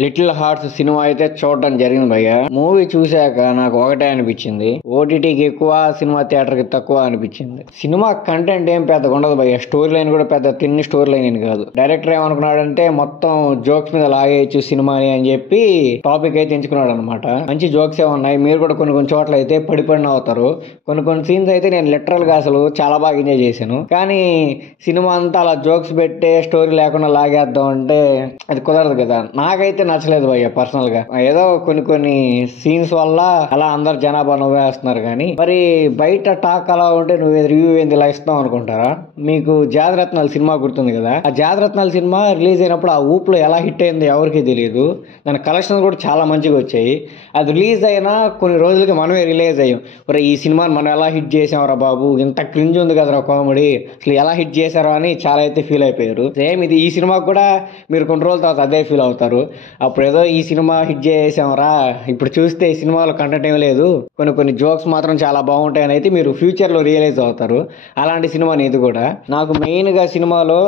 Little hearts cinema అయితే చూడడం జరిగింది భయ్య. మూవీ చూశాక నాకు ఒకటే అనిపించింది, ఓటీటీకి ఎక్కువ, సినిమా థియేటర్ కి తక్కువ అనిపించింది. సినిమా కంటెంట్ ఏం పెద్దగా ఉండదు భయ్య. స్టోరీ లైన్ కూడా పెద్ద తిన్ని స్టోరీ లైన్ అని కాదు. డైరెక్టర్ ఏమనుకున్నాడంటే మొత్తం జోక్స్ మీద లాగేయచ్చు సినిమాని అని చెప్పి టాపిక్ అయితే ఎంచుకున్నాడు అనమాట. మంచి జోక్స్ ఏ ఉన్నాయి. మీరు కూడా కొన్ని కొన్ని చోట్ల అయితే పడిపడిన అవుతారు. కొన్ని కొన్ని సీన్స్ అయితే నేను లిటరల్ గా అసలు చాలా బాగా ఎంజాయ్ చేశాను. కానీ సినిమా అంతా అలా జోక్స్ పెట్టే స్టోరీ లేకుండా లాగేద్దాం అంటే అది కుదరదు కదా. నాకైతే నచ్చలేదు భయ్య పర్సనల్ గా. ఏదో కొన్ని కొన్ని సీన్స్ వల్ల అలా అందరు జనాభా నవ్వేస్తున్నారు. కానీ మరి బయట టాక్ అలా ఉంటే నువ్వు రివ్యూ ఏంది ఇలా ఇస్తావు అనుకుంటారా? మీకు జాతిరత్నాలు సినిమా గుర్తుంది కదా. ఆ జాతిరత్నాలు సినిమా రిలీజ్ అయినప్పుడు ఆ ఊపులో ఎలా హిట్ అయిందో ఎవరికి తెలియదు. దాని కలెక్షన్స్ కూడా చాలా మంచిగా వచ్చాయి. అది రిలీజ్ అయినా కొన్ని రోజులకి మనమే రిలీజ్ అయ్యాం. మరి ఈ సినిమాని మనం ఎలా హిట్ చేసాంరా బాబు, ఇంత క్రింజ్ ఉంది కదరా కామెడీ, అసలు ఎలా హిట్ చేశారో అని చాలా అయితే ఫీల్ అయిపోయారు. సేమ్ ఇది ఈ సినిమాకి కూడా మీరు కొన్ని రోజుల తర్వాత అదే ఫీల్ అవుతారు. అప్పుడు ఏదో ఈ సినిమా హిట్ చేసాంరా, ఇప్పుడు చూస్తే ఈ సినిమాలో కంటెంట్ ఏం లేదు, కొన్ని కొన్ని జోక్స్ మాత్రం చాలా బాగుంటాయని అయితే మీరు ఫ్యూచర్ లో రియలైజ్ అవుతారు. అలాంటి సినిమా ఇది కూడా. నాకు మెయిన్ గా సినిమాలో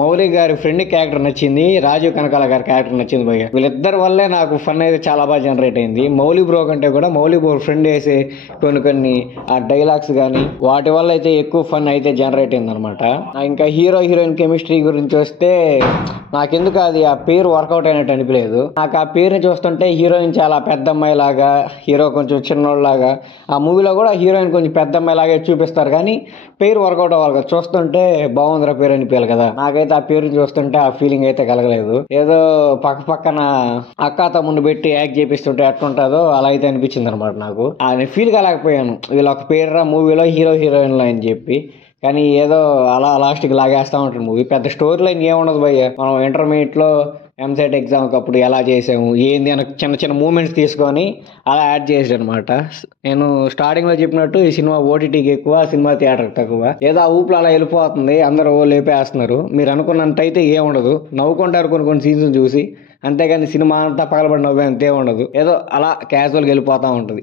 మౌలి గారి ఫ్రెండ్ క్యారెక్టర్ నచ్చింది, రాజీవ్ కనకాల గారి క్యారెక్టర్ నచ్చింది భయ్య. వీళ్ళిద్దరి వల్లే నాకు ఫన్ అయితే చాలా బాగా జనరేట్ అయింది. మౌలి బ్రో కంటే కూడా మౌలి బ్రో ఫ్రెండ్ వేసే కొన్ని కొన్ని ఆ డైలాగ్స్ కానీ వాటి వల్ల అయితే ఎక్కువ ఫన్ అయితే జనరేట్ అయింది అనమాట. ఇంకా హీరో హీరోయిన్ కెమిస్ట్రీ గురించి వస్తే నాకెందుకు అది ఆ పేరు వర్కౌట్ అయినట్టు అనిపించలేదు. నాకు ఆ పేరుని చూస్తుంటే హీరోయిన్ చాలా పెద్ద అమ్మాయి లాగా, హీరో కొంచెం చిన్నోళ్ళలాగా, ఆ మూవీలో కూడా హీరోయిన్ కొంచెం పెద్ద అమ్మాయి లాగా చూపిస్తారు. కానీ పేరు వర్కౌట్ అవ్వాలి కదా. చూస్తుంటే బాగుందిరా పేరు అనిపించాలి కదా. నాకైతే ఆ పేరుని చూస్తుంటే ఆ ఫీలింగ్ అయితే కలగలేదు. ఏదో పక్క పక్కన అక్క తమ్ముడిని పెట్టి యాక్ట్ చేపిస్తుంటే ఎట్టుంటుందో అలా అయితే అనిపించింది అనమాట. నాకు అది ఫీల్ కాలేకపోయాను. వీళ్ళు ఒక పేరు మూవీలో హీరో హీరోయిన్లో అని చెప్పి. కానీ ఏదో అలా లాస్ట్కి లాగేస్తా ఉంటుంది మూవీ. పెద్ద స్టోరీ లైన్ ఏముండదు భయ్య. మనం ఇంటర్మీడియట్ లో ఎంసెట్ ఎగ్జామ్కి అప్పుడు ఎలా చేసాము ఏంది అని చిన్న చిన్న మూమెంట్స్ తీసుకొని అలా యాడ్ చేసాడు అనమాట. నేను స్టార్టింగ్ లో చెప్పినట్టు ఈ సినిమా ఓటీటీకి ఎక్కువ, సినిమా థియేటర్కి తక్కువ. ఏదో ఆ ఊపులో అలా వెళ్ళిపోతుంది, అందరూ లేపేస్తున్నారు. మీరు అనుకున్నంతైతే ఏముండదు. నవ్వుకుంటారు కొన్ని కొన్ని సీన్స్ చూసి, అంతేగాని సినిమా అంతా పగలబడి నవ్వే అంతే ఉండదు. ఏదో అలా క్యాజువల్గా వెళ్ళిపోతూ ఉంటుంది.